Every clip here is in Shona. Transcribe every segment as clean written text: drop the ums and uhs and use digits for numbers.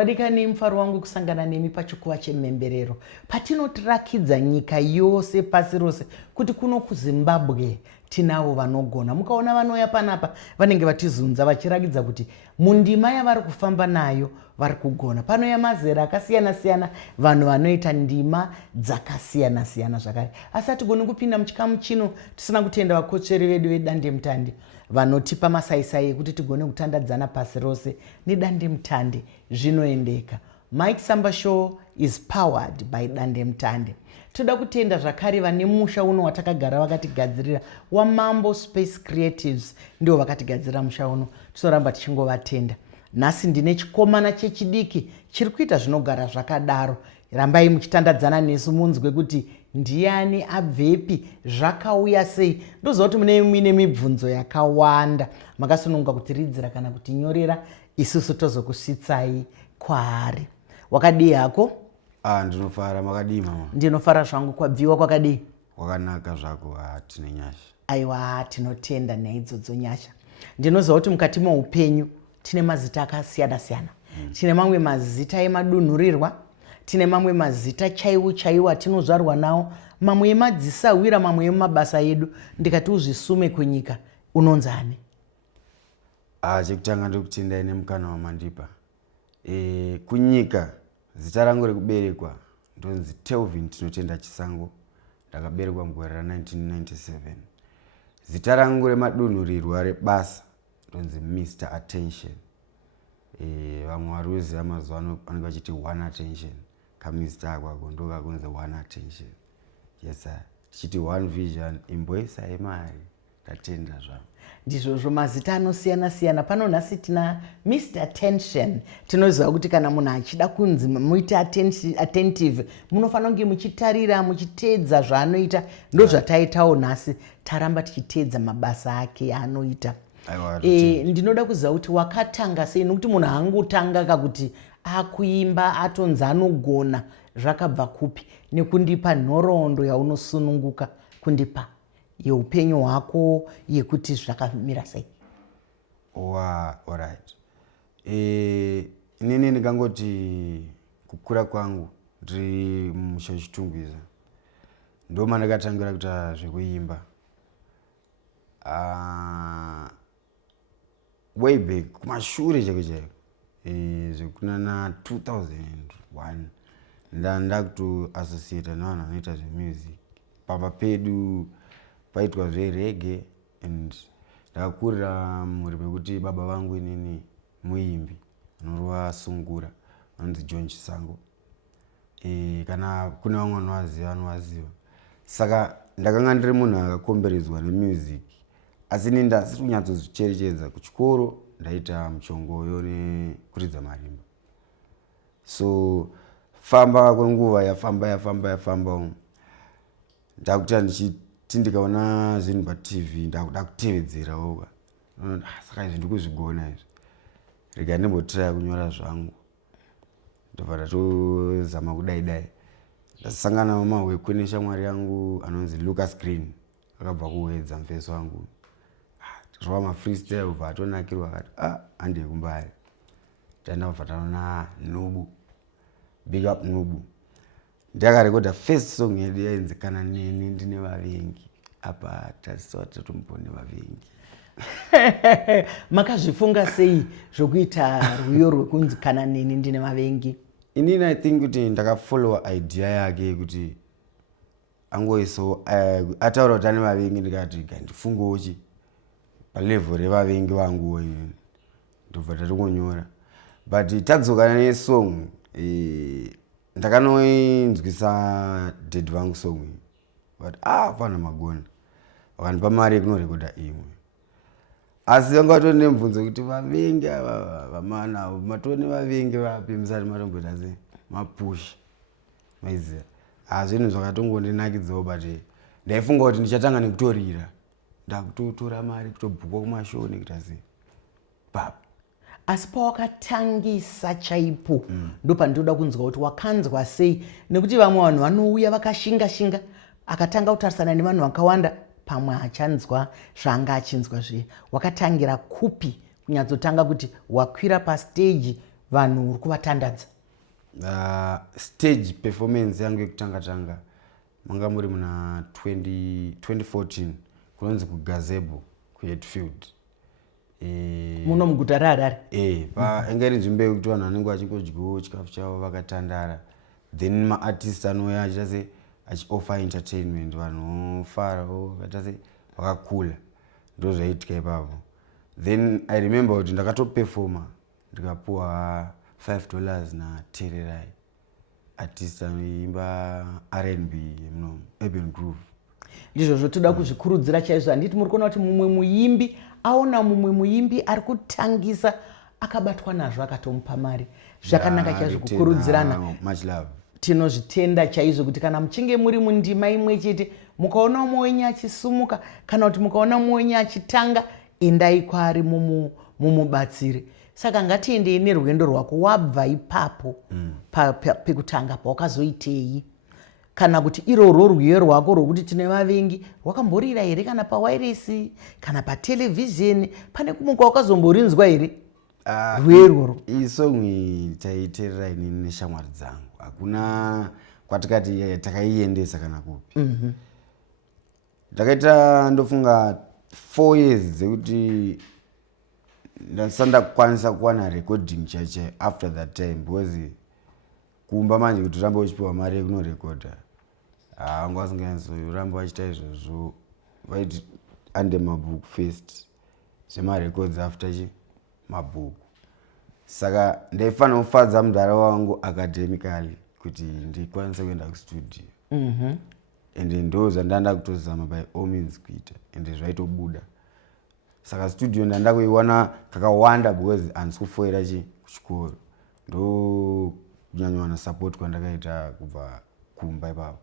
Wadikani mfaro wangu kusangana nemi pachikuwa chememberero. Patinotirakidza nyika yose pasi rose kuti kuno kuZimbabwe tinavo vanogona. Mukaona vanouya panapa vanenge vatizunza vachirakidza kuti mundima yavari kufamba nayo vari kugona. Panouya mazera akasiyana siyana, vanhu vanoita ndima dzakasiyana siyana zvakare. Asi hatigoni kupinda muchikamu chino tisina kutenda vakotsveri vedu vedandemutande vanotipa masaisai ekuti tigone kutandadzana pasi rose nedandemutande zvinoendeka. Mike Samba Show is powered by Dandemutande. Toda kutenda zvakare vane musha uno watakagara vakatigadzirira waMambo Space Creatives ndio vakatigadzirira musha uno. Tinoramba tichingovatenda. Nhasi ndine chikomana chechidiki chiri kuita zvinogara zvakadaro. Rambai muchitandadzana nesu munzwe kuti ndiani abvepi zvakauya sei. Ndoziva kuti muine mibvunzo yakawanda. Makasununguka kutiridzira kana kutinyorera isusu tozokusvitsai kwaari. Wakadii hako? Ndinofara. Makadii mama? Ndinofara zvangu. Kwabviwa kwakadii? Kwakanaka zvako. Tine nyasha. Aiwa, tinotenda naidzodzo nyasha. Ndinoziva kuti mukati meupenyu tine mazita akasiyana siyana. Tine mamwe mazita emadunhurirwa, tine mamwe mazita chaiwo chaiwo atinozvarwa nawo, mamwe emadzisawira, mamwe emabasa edu. Ndikati uzvisume kunyika, unonzani? Chekutanga ndokutenda ine mukana wamandipa. Kunyika zita rangu rekuberekwa ndonzi Telvin Tinotenda Chisango. Ndakaberekwa mugore ra1997. Zita rangu remadunhurirwa rebasa ndonzi Mr. Attention. Vamwe varuzi amazuva ano vanenge vachiti One Attention. Kamr akwako ndokakunzi One Attention. Yes sir. Tichiti One Vision imboisa yemari. Tatenda zvangu. Ndizvozvo mazita anosiyana siyana. Pano nhasi tina Mr. Attention. Tinoziva kuti kana munhu achida kunzi muite attentive, munofanira kunge muchitarira, muchiteedza zvaanoita. Ndozvataitawo nhasi, taramba tichiteedza mabasa ake aanoita. Ndinoda kuziva kuti wakatanga sei, nokuti munhu haangotanga kakuti akuimba atonzi anogona. Zvakabva kupi? Nekundipa nhoroondo yaunosununguka kundipa yeupenyu hwako yekuti zvakamira sei. Alright. Inini ndikangoti kukura kwangu ndiri mumusha Chitungwiza ndoma ndakatangira kuita zvekuimba. Way back kumashure chaiko chaiko. Zvekunana 2001 ndakuto associate navanhu vanoita zvemusic. Pamba pedu paitwa zvereggae and ndakakurira muri pekuti baba vangu inini muimbi anorova Sungura anonzi John Chisango. Kana kune vamwe vanovaziva. Saka ndakanga ndiri munhu akakomberedzwa nemusic. Asi ini ndasiri kunyatsozvicherechedza. Kuchikoro ndaita muchongoyo nekuridza marimba. So famba kwenguva yafamba ndakuita ndichiti ndikaona zvinhu paTV ndakuda kutevedzerawo. Saka izvi ndikuzvigona izvi. Rega ndimbotiraya kunyora zvangu. Ndobva ndatozama kudai. Ndasangana namahwekwe neshamwari yangu anonzi Lucas Green. Akabva kuwedza mufeso wangu. Zvava mafreestyle ubva atonakirwa akati handi yekumbari. Ndandabva taona Nubu. Big up Nubu. Ndakarekodha first song yedu yainzi Kana Neni Ndine Vavengi. Apa tasiwa tatombone vavengi. Makazvifunga sei zvokuita rwiyo rwekunzi Kana Neni Ndine Vavengi? Inini I think kuti ndakafollowa idea yake yekuti angoiso ataura kuti ane vavengi ndikati gandifungochi palevel revavengi vangu inini. Ndobva tatongonyora. But tadzokana nesong ndakanoinzwisa dead vangu song iyi. But fana magona. Vakandipa mari yekunorekodha imwe. Asi vanga vatori nemubvunzo kuti vavengi ava vamana matone vavengi vapi musati matomboita sei mapush. Maiziva. Zvinhu zvakatongondinakidzawo but ndaifunga kuti ndichatanga nekutorira. Ndakutotora mari kutobhukwa kumashow nekuita sei. Pap. Asi pawakatangisa chaipo ndopandinoda kunzwa kuti wakanzwa sei, nekuti vamwe vanhu vanouya vakashinga akatanga kutarisana nevanhu vakawanda pamwe achanzwa zvaanga achinzwa zviye. Wakatangira kupi kunyatsotanga kuti wakwira pastage vanhu uri kuvatandadza? Stage performance yangu yekutanga manga muri muna 2014 kunonzi kugazebo kuHatfield. Muno muguta raHarare. Anga iri nzvimbo yekuti vanhu vanenge vachingodyawo chikafu chavo vakatandara, then maartist anouya achiita se achioffer entertainment, vanhu vofarawo vakaita se vakakula. Ndo zvaiitika ipapo. Then I remember kuti ndakatoperforma ndikapuwa $5 naTererai, artist anoimba R&B muno Urban Groove. Ndizvo toda kuzvikurudzira chaizvo. Handiti muri kuona kuti mumwe muimbi aona mumwe muimbi ari kutangisa akabatwa nazvo akatomupa mari. Zvakanaka chaizvo kukurudzirana. Much love. Tinozvitenda chaizvo kuti kana muchinge muri mundima imwe chete mukaona mumwe wenyu achisumuka kana kuti mukaona mumwe wenyu achitanga, endai kwaari mumubatsire. Saka ngatiendei nerwendo rwako. Wabva ipapo pekutanga pawakazoitei? Kana kuti irorwo rwiyo rwako rwokuti tine vavengi rwakamborira here kana pawairesi kana patelevhizheni? Pane kumwe kwawakazomborinzwa here rwiyo irworwo? Iyi song taiteerera inini neshamwari dzangu, hakuna kwatikati takaiendesa kana kupi. Ndakaita ndofunga 4 years dzekuti ndakwanisa kuwana recording chaiche after that time, because kumba manje kuti urambe uchipiwa mari yekunorekodha anga vasingazorambe vachiita izvozvo, vaiti under mabhuku first, zvemarecords after mabhuku. Saka ndaifanira kufadza mudhara wangu academically kuti ndikwanise kuenda kustudio. Ende ndo zvandanda kutozama by all means kuita, ende zvaitobuda. Saka studio ndanda kuiwana kakawanda because handisi kufoira kuchikoro. Ndo kunyanya wana support kwandakaita kubva kumba ipapo.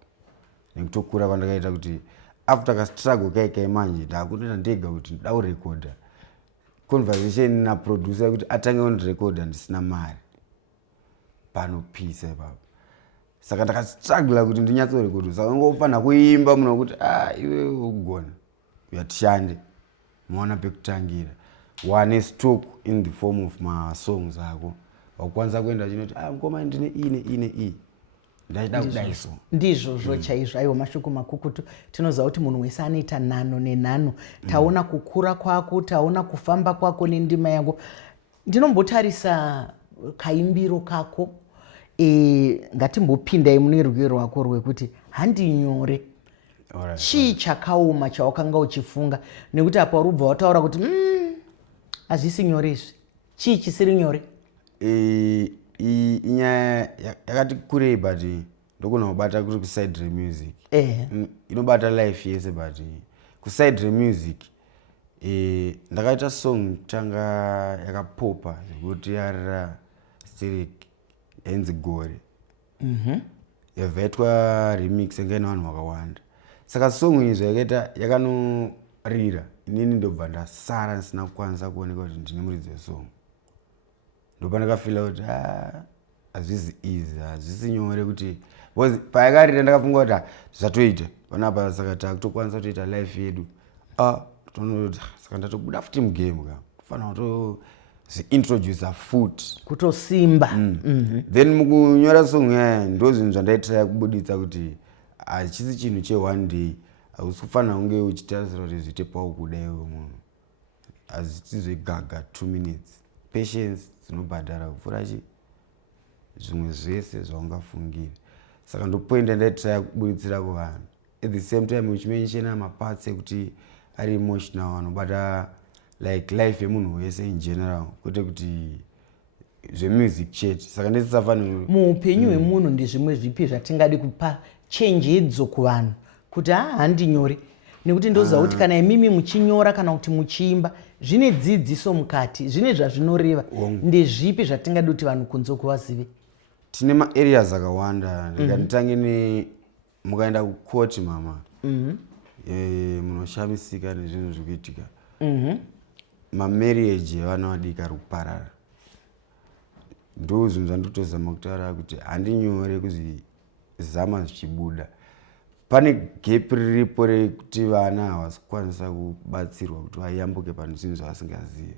Nekutokura kwandakaita kuti after ka struggle kai manje ndakutoita ndega kuti ndida kurekodha. Conversation na producer kuti atange kundirekodha ndisina mari. Panopisa ipapo. Saka ndakastruggle kuti ndinyatsorekodha. Saka ngofanira kuimba muno kuti iwe ugona uyatishande. Muona pekutangira. One stock in the form of my songs ako. Wakwanza kuenda chinoti ngoma ndine ine ndaida kudaiso. Ndizvo chaizvo. Aiwa mashoko makukutu. Tinoziva kuti munhu wese anoita nhano nenhano. Taona kukura kwako, taona kufamba kwako nendima yako. Ndinombotarisa kaimbiro kako. Ngatimbopindai mune rwiyo rwako rwekuti handinyore. Chii chakaoma chawakanga uchifunga? Nekuti apa urubva wataura kuti hazvisi nyore izvi. Chii chisiri nyore? Inyaya yakati kurei, but ndokona kubata kuti kuside remusic. Inobata life yese, but kuside remusic ndakaita song tanga yakapopa yekuti yarira Sterek yanzi Gore. Yabvaitwa remix yangaina vanhu vakawanda. Saka song izvo yakaita yakanorira, inini ndobva ndasara ndisina kukwanisa kuoneka kuti ndine muridzi wesong. Ndopandakafila kuti hazvisi easy, hazvisi nyore kuti payakarira ndakafunga kuti zvatoita panapa. Saka takutokwanisa kutoita life yedu. Saka ndatobuda futi mugame kufanira kutozviintroducer futi kutosimba. Then mukunyora song ndo zvinhu zvandaitira kubuditsa kuti hachisi chinhu che1 day. Hausi kufanira kunge uchitarisira kuti zviite pawo kudai iwe munhu. Hazvisi zvegaga 2 minutes. Patience dzinobhadhara kupfuura zvimwe zvese zvaungafungira. Saka ndopoint ndaitira kubuditsira kuvanhu. At the same time uchimenshena maparts ekuti ari emotional anobata like life yemunhu wese in general, kwete kuti zvemusic chete. Saka ndisisafanira muupenyu hwemunhu ndezvimwe zvipi zvatingadi kupa chenjedzo kuvanhu kuti handinyore? Nekuti ndoziva kuti kana imimi muchinyora kana kuti muchiimba zvine dzidziso mukati, zvine zvazvinoreva. Ndezvipi zvatingadi kuti vanhu kunze kuvazive? Tine maareas akawanda. Ndikanditange mukaenda kukoti mama, munoshamisika nezvinhu zvikuitika. Mamarriage evana vadiki ari kuparara. Ndo zvinhu zvandotozama kutaura kuti handinyore kuzvizama zvichibuda. Pane gap riripo rekuti vana havasi kukwanisa kubatsirwa kuti vayambuke pane zvinhu zvavasingazivi.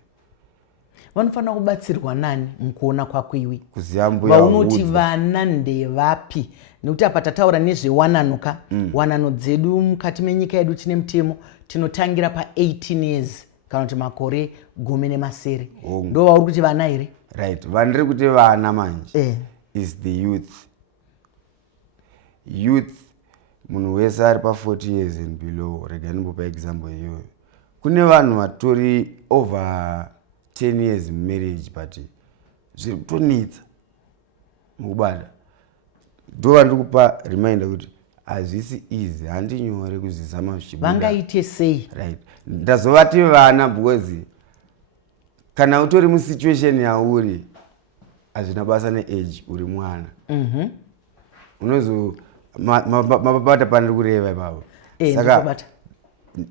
vanofanira kubatsirwa nani mukuona kwako iwe kuziva mbuya vaunoti vana ndevapi? Nekuti apa tataura nezvewananoka wanano dzedu mukati menyika yedu tine mutemo tinotangira pa18 years kana kuti makore 10 ndo vauri kuti vana here? Right, vandiri kuti vana manje is the youth munhu wese ari pa40 years and below. Rega ndimbopa example iyoyo. Kune vanhu vatori over 10 years marriage but zviri kutonetsa mukubata. Ndo vandikupa reminder kuti hazvisi easy, handi nyore kuzizama zvichibuda. Vangaite sei? Right, ndazovati vana because kana utori musituation yauri hazvina basa neage uri mwana. Unozo mapapata pandiri kureva ipapo. Saka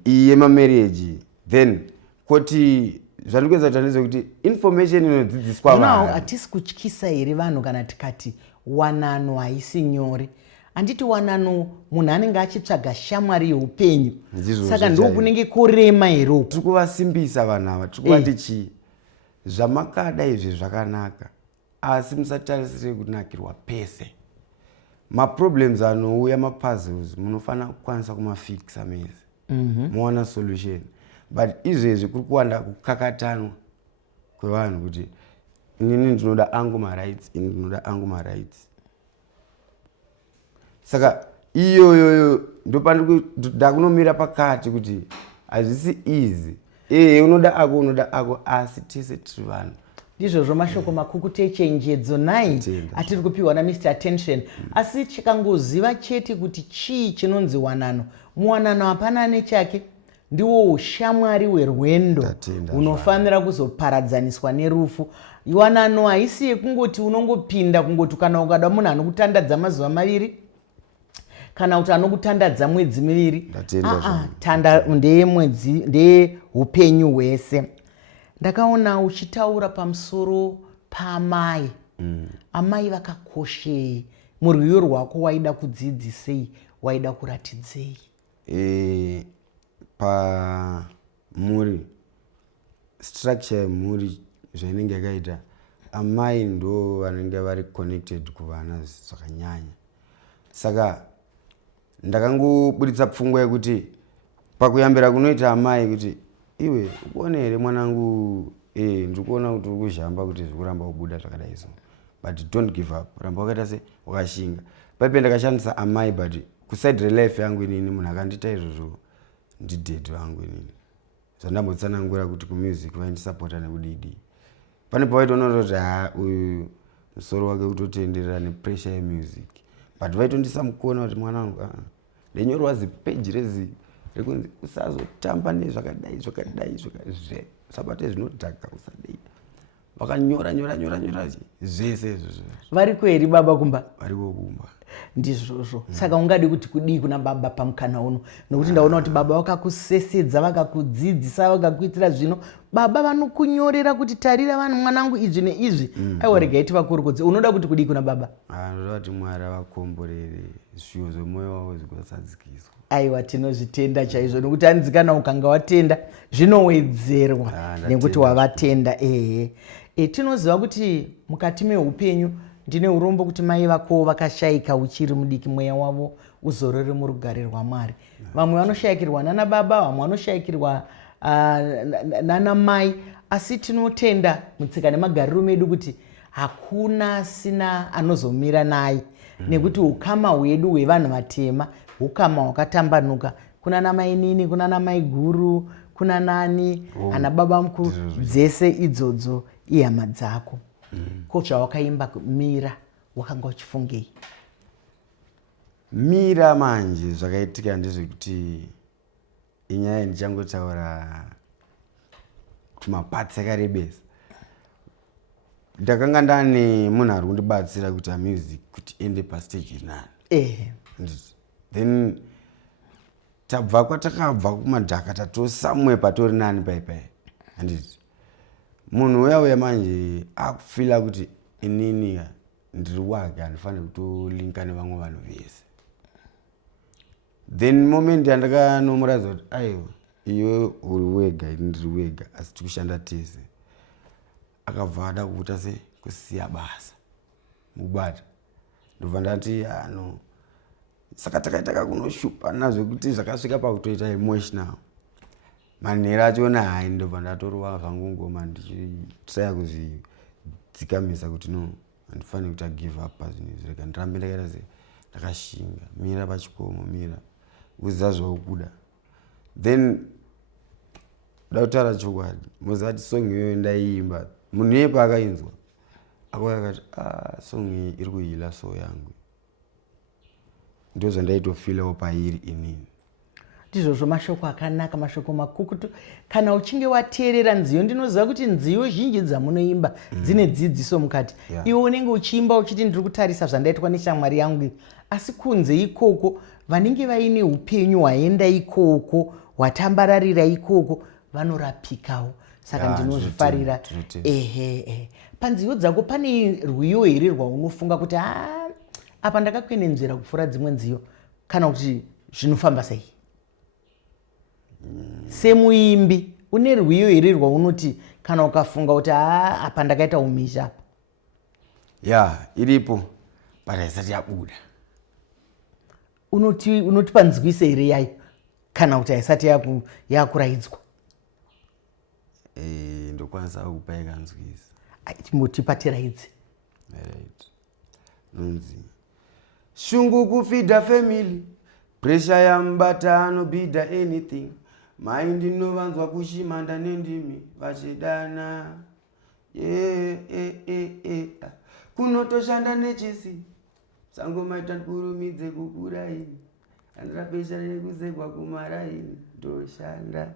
iye mamarriage then koti zvandikuedza kuti ndezvekuti information inodzidziswa vanhu. Hatisi kutyisa here vanhu kana tikati wanano haisi nyore? Handiti wanano munhu anenge achitsvaga shamwari yeupenyu, saka ndiko kunenge kurema here? Tiri kuvasimbisa vanhu ava, tiri kuvati chii, zvamakada izvi zvakanaka asi musatarisire kunakirwa pese. Maproblems anouya mapuzzles munofanira kukwanisa kumafixa mese moona solution. But izvezvi kuri kuwanda kukakatanwa kwevanhu kuti inini ndinoda angu marights, ini ndinoda angu marights. Saka iyoyoyo ndakunomira pakati kuti hazvisi easy. Unoda ako asi tese tiri vanhu. Ndizvozvo mashoko makukutu echenjedzo nai atiri kupiwa naMr Attention. Asi chikangoziva chete kuti chii chinonzi wanano. Muwanano hapana nechake, ndiwo ushamwari hwerwendo unofanira kuzoparadzaniswa nerufu. Wanano haisi yekungoti unongopinda kungoti kana ukada munhu anokutandadza mazuva maviri kana kuti anokutandadza mwedzi miviri. Tanda ndeye upenyu hwese. Ndakaona uchitaura pamusoro paamai. Amai vakakoshei? Murwiyo rwako waida kudzidzisei? Waida kuratidzei? Pamhuri, structure yemhuri zvainenge yakaita, amai ndo vanenge vari connected kuvana zvakanyanya. Saka ndakangobuditsa pfungwa yekuti pakuyambira kunoita amai kuti iwe ukuone here mwanangu, ndikuona kuti uri kuzhamba kuti zvikuramba kubuda zvakadai so, but don't give up, ramba wakaita se wakashinga. Paipe ndakashandisa amai but kuside relife yangu inini munhu akandita izvozvo ndidhedhi wangu inini. Zvandambotsanangura kuti kumusic vaindisapota nekudidi. Pane pavaitoona kuti uyu musoro wake kutotenderera nepressure yemusic, but vaitondisambukona kuti mwanangu ndenyorwa zipeji rekunzi usazotamba nezvakadai usabate zvinodhaka usadei. Vakanyora zvese izvozvo. Variko here baba kumba? Variko kumba. Ndizvozvo. Saka ungadi kuti kudii kuna baba pamukana uno? Nokuti ndaona kuti baba vakakusesedza, vakakudzidzisa, vakakuitira zvino. Baba vanokunyorera kuti tarira vanhu mwanangu izvi neizvi. Aiwa rega iti vakurukodze. Unoda kuti kudii kuna baba? Ndoda kuti Mwari avakomborere zviyo zvemwoyo wavo zvikasadzikiswa. Aiwa tinozvitenda chaizvo nokuti hanzi kana ukanga watenda zvinowedzerwa nekuti wavatenda. Tinoziva kuti mukati meupenyu ndine urombo kuti mai vako vakashayika uchiri mudiki, mweya wavo uzorore murugare rwaMwari. Vamwe vanoshayikirwa nana baba, vamwe vanoshayikirwa nana mai, asi tinotenda mutsika nemagariro medu kuti hakuna asina anozomira naye, nekuti ukama hwedu hwevanhu vatema ukama hwakatambanuka. Kuna namai nini, kuna namai guru, kuna nani, ana baba mukuru, dzese idzodzo ihama dzako. Kocha wakaimba Mira, wakanga uchifungei? Mira manje zvakaitika ndezvekuti inyaya ndichangotaura tumapatsi akarebesa. Ndakanga ndane munhu ari kundibatsira kuti music kuti ende pastage inani. Then tabva kwatakabva kumadhaka tatosamwe patori nani paipai. Handiti munhu uya manje akufila kuti inini ndiri wake handifane kutolinka nevamwe vanhu vese. Then moment yandakanomuratidza kuti aiwa iwe uri wega ini ndiri wega asi tikushanda tese. akabva ada kuita kusiya basa mubata ndobva ndati no saka takaita kunoshupa nazvo kuti zvakasvika pakutoita emotional manhero achiona hai ndobva ndatorwa zvangu ngoma ndichitraya kuzvidzikamisa kuti no handifaniri kuti give up pazvinhu izvi rega ndirambe ndakaita ndakashinga mira pachikomo mira uziva zvaukuda then ndautaura chokwadi muzati song iyoyo ndaiimba munhu yepa akainzwa akauya akati song iyi iri kuhila soul yangu ndozvandaitofilawo pairi inini ndizvozvo mashoko akanaka mashoko makukutu kana uchinge wateerera nziyo ndinoziva kuti nziyo zhinji dzamunoimba dzine dzidziso mukati iwe unenge uchiimba uchiti ndiri kutarisa zvandaitwa neshamwari yangu asi kunze ikoko vanenge vaine upenyu hwaenda ikoko hwatambararira ikoko vanorapikawo saka ndinozvifarira panziyo dzako pane rwiyo here rwaunofunga kuti apa ndakakwenenzvera kupfuura dzimwe nziyo kana kuti zvinofamba sei semuimbi une rwiyo here rwaunoti kana ukafunga kuti apa ndakaita umisha apa iripo but haisati yabuda unotipanzwise here yayo kana kuti haisati yakuraidzwa ndokwanisa kupa ikanzwisa timotipatiraidzi nonzi shungu kufidha family pressure yambata anobhidha anything mind inovanzwa kushimanda nendimi vachidana kunotoshanda nechisi sangomaita kurumidze kukuraini andirapesha nekuzegwa kumaraini ndoshanda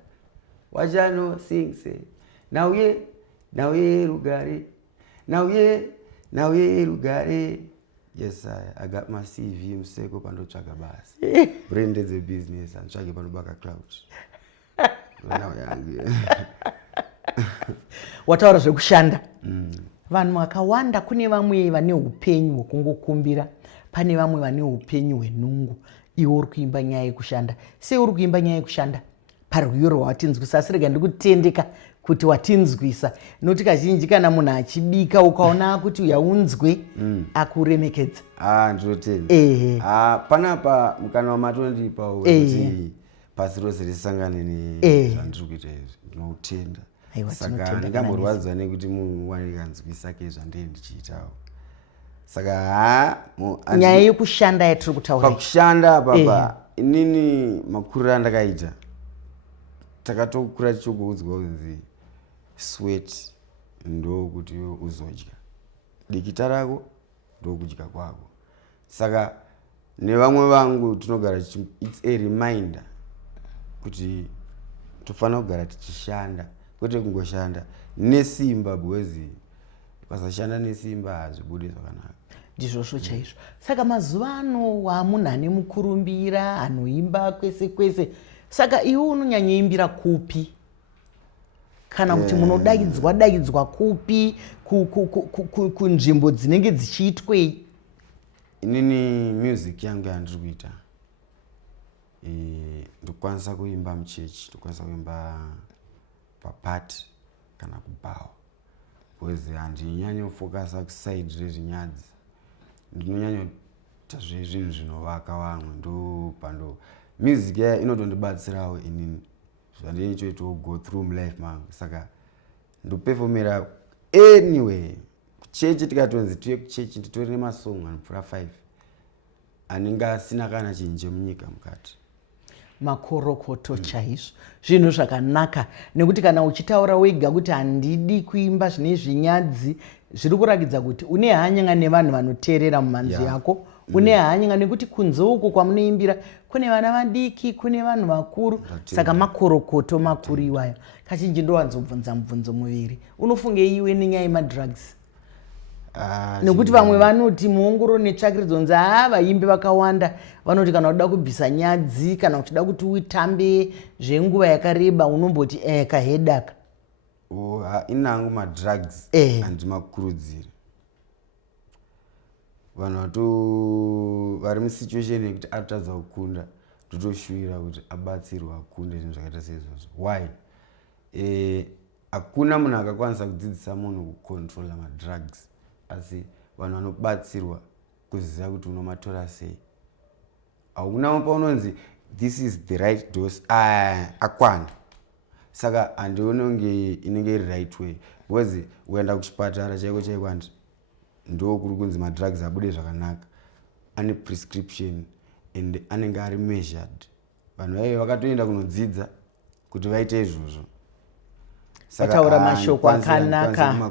wachano singse nauye rugare nauye rugare. Yes, I got my CV mseko pandotsvaga basa brandedze business antsvage panobaka cloud wataura zvekushanda vanhu vakawanda kune vamwe vane upenyu hwekungokumbira pane vamwe vane upenyu hwenungu iwe uri kuimba nyaya yekushanda sei uri kuimba nyaya yekushanda parwiyo rwawatinzwisa asi rega ndikutendeka kuti watinzwisa noti kazhinji kana munhu achibika ukaona kuti yaunzwe akuremekedza ndinotenda panapa mukana wamatondipa kuti pasi rose risangane nezvandiri kuita izvi ndinoutenda saka ndingamborwadzwa nekuti munhu wanikanzwisa ke zvandee ndichiitawo saka nyaya yekushanda yatiri kutaura pakushanda papa inini makuriro andakaita takatokura tichikuudzwa kunzi sweat ndokuti uzodya dikita rako ndokudya kwako saka nevamwe vangu tinogara it's a reminder kuti tofanira kugara tichishanda kwete kungoshanda nesimba bwezi ukasashanda nesimba hazvibudi zvakanaka ndizvozvo chaizvo saka mazuva ano wamunhu ane mukurumbira anoimba kwese kwese saka iwe unonyanyoimbira kupi kana kuti munodaidzwa kupi kunzvimbo dzinenge dzichiitwei inini music yangu yandiri kuita ndokwanisa kuimba muchechi ndokwanisa kuimba papati kana kubawa bwezi handinyanyofokasa kusaidi rezvinyadzi ndinonyanyoita zvezvinhu zvinovaka vamwe ndopando music yaya inotondibatsirawo inini zvandinochoitawo go through mulife mangu saka ndopefomera anyway kuchechi tikatonzi tiye kuchechi nditori nemasong anopfuura 5 anenge asina kana chinhu chemunyika mukati makorokoto chaizvo zvinhu zvakanaka nekuti kana uchitaura wega kuti handidi kuimba zvine zvinyadzi zviri kurakidza kuti une hanyanga nevanhu vanoteerera mumanzi yako une hanyanga nekuti kunze uko kwamunoimbira kune vana vadiki kune vanhu vakuru saka makorokoto makuru iwayo kazhinji ndowanzobvunza mubvunzo muviri unofunge iwe nenyaya yemadrugs nekuti vamwe vanoti muongororo netsvakiridzo nzi vaimbi vakawanda vanoti kana uda kubvisa nyadzi kana uchida kuti utambe zvenguva yakareba unomboti kahedaka inangu madrugs handimakurudziri vanhu vari musituation yekuti atotadza kukunda totoshuvira kuti abatsirwa akunde zvinhu zvakaita seizvozvo why hakuna munhu akakwanisa kudzidzisa munhu kucontrola madrugs, asi vanhu vanobatsirwa kuziva kuti unomatora sei. Hakuna paunonzi this is the right dose akwana. Saka handioni inenge iri right way, because uenda kuchipatara chaiko chaiko andi ndo kuri kunzi madrugs abude zvakanaka, ane prescription and anenge ari measured. Vanhu vaive vakatoenda kunodzidza kuti vaite izvozvo. Wataura mashoko akanaka,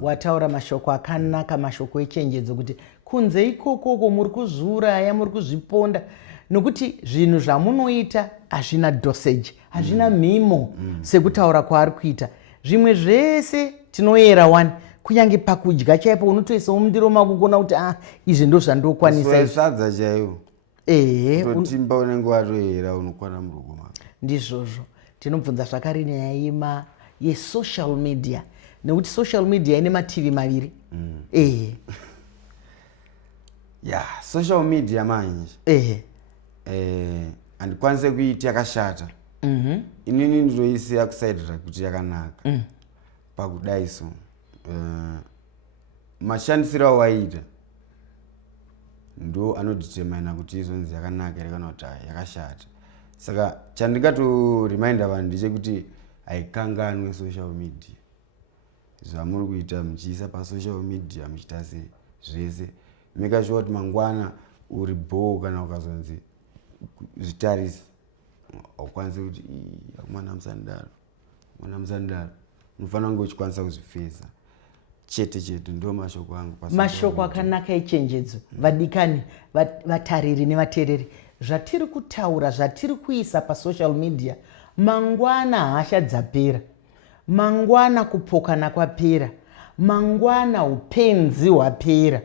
wataura mashoko akanaka, mashoko echenjedzo kuti kunze ikokoko muri kuzviuraya, muri kuzviponda, nokuti zvinhu zvamunoita hazvina dosage, hazvina mhimo sekutaura kwaari kuita. Zvimwe zvese tinoyera wani, kunyange pakudya chaipo unotoisawo mundiro mako kuona kuti izvi ndo zvandokwanisa. Sadza chaiwo utotimba unenge watoyera unokwana muruoko mako. Ndizvozvo tinobvunza zvakare nyaya yesocial media, nekuti social media ine mativi maviri. Social media manje handikwanise kuiti yakashata. Inini ndinoisiya kusaidira kuti yakanaka. Pakudai so mashandisiro awaita ndo anodetermina kuti izonzi yakanaka ere kana kuti yakashata. Saka chandingatoreminda vanhu ndechekuti haikanganwe social media. Zvamuri kuita muchiisa pasocial media muchiita zvese, make sure kuti mangwana uri bhoo kana ukazonzi zvitarisi haukwanise kuti mwana musandaro unofanira kunge uchikwanisa kuzvifesa chete. Ndo mashoko angu. Mashoko akanaka echenjedzo. Vadikani, vatariri nevateereri, zvatiri kutaura, zvatiri kuisa pasocial media, mangwana hasha dzapera, mangwana kupokana kwapera, mangwana upenzi hwapera.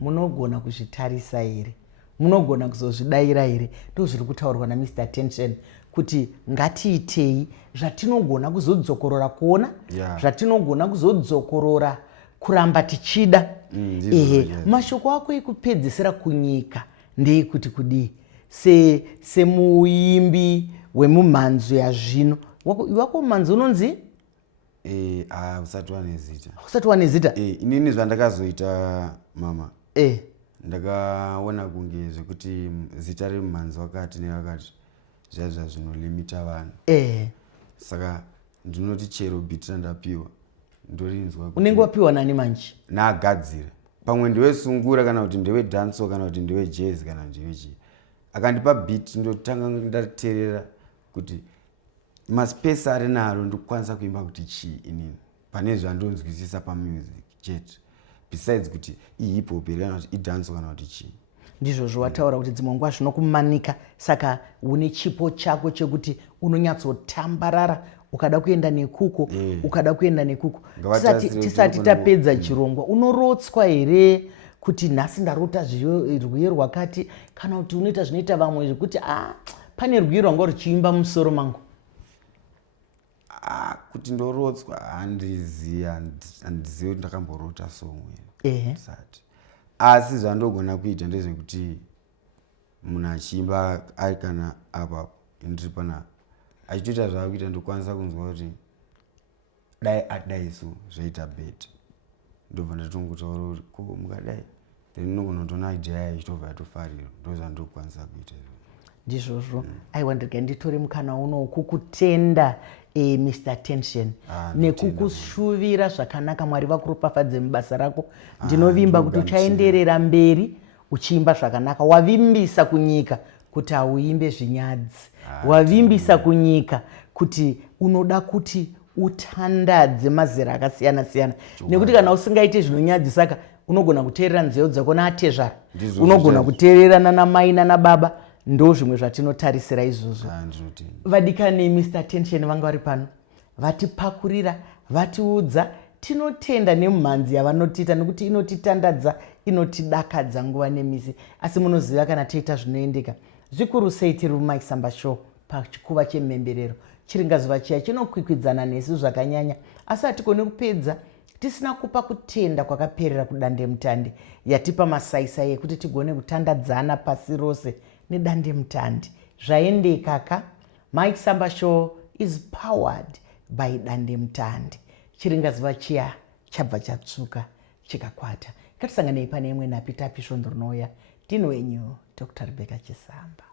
Munogona kuzvitarisa here? Munogona kuzozvidaira here? Ndo zviri kutaurwa naMr Tension kuti ngatiitei zvatinogona kuzodzokorora kuona, zvatinogona kuzodzokorora kuramba tichida. Mashoko ako ekupedzisira kunyika ndeekuti kudii? Semuimbi wemumhanzo yazvino, wako mumhanzo unonzi? Usati wane zita. Usati wane zita? Inini zvandakazoita mama, ndakaona kunge zvekuti zita remumhanzo wakati nevakati zvazva zvinolimita vanhu. Saka ndinoti chero biti randapiwa ndorinzwa. Unenge wapiwa nani manje? Naagadzira. Pamwe ndewe sungura kana kuti ndewe danso kana kuti ndewe jazz kana ndewe chii. Akandipa beat ndotanga ndateerera kuti maspace ari naro ndokwanisa kuimba kuti chii inini. Pane zvandonzwisisa pamusic chete. Besides kuti hip hop ere kana kuti idance kana kuti chii. Ndizvozvo wataura kuti dzimwe nguva zvinokumanika, saka une chipo chako chekuti unonyatsotambarara ukada kuenda nekuko, ukada kuenda nekuko. Tisati tapedza chirongwa, unorotswa here kuti nhasi ndarota rwiyo rwakati, kana kuti unoita zvinoita vamwe zvekuti pane rwiyo rwanga ruchiimba musoro mangu? Kuti ndorotswa handizivi kuti ndakamborota somwe. Asi zvandogona kuita ndezvekuti munhu achiimba ari kana apa ndiri panapa achitoita zvaakuita ndokwanisa kunzwa kuti dai adai so zvaita beta. Ndobva ndatongotaura kuti ko mukadai then unogona kutoona idea yayo ichitobva yatofarira. Ndo zvandokwanisa kuita. Ndizvozvo aiwa ndirga nditore mukana uno kukutenda Mr Tension nekukushuvira zvakanaka. Mwari vakuropafadze mubasa rako. Ndinovimba kuti uchaenderera mberi uchiimba zvakanaka. Wavimbisa kunyika kuti hauimbe zvinyadzi, wavimbisa kunyika kuti unoda kuti utandadze mazera akasiyana siyana, nekuti kana usingaite zvinonyadzi saka unogona kuteerera nzeo dzako naatezvara, unogona kuteererana namai nanababa. Ndo zvimwe zvatinotarisira izvozvo. Vadikani Mr Tension vanga vari pano vatipakurira, vatiudza, tinotenda nemumhanzi yavanotiita nekuti inotitandadza, inotidakadza nguva nemisi. Asi munoziva kana tiita zvinoendeka zvikuru sei tiri muMike Samba Show pachikuva chemhemberero. Chiringazuva chiya chinokwikwidzana nesu zvakanyanya, asi hatigoni kupedza tisina kupa kutenda kwakaperera kudande mutande yatipa masaisai ekuti tigone kutandadzana pasi rose nedande mutande. Zvaendeka ka. Mike Samba Show is powered baidande mutande chiringaziva chiya chabva chatsuka chikakwata. Ngatisanganei pane imwe napi tapi svondo rinouya. Ndini wenyu Dr. Rebecca Chisamba.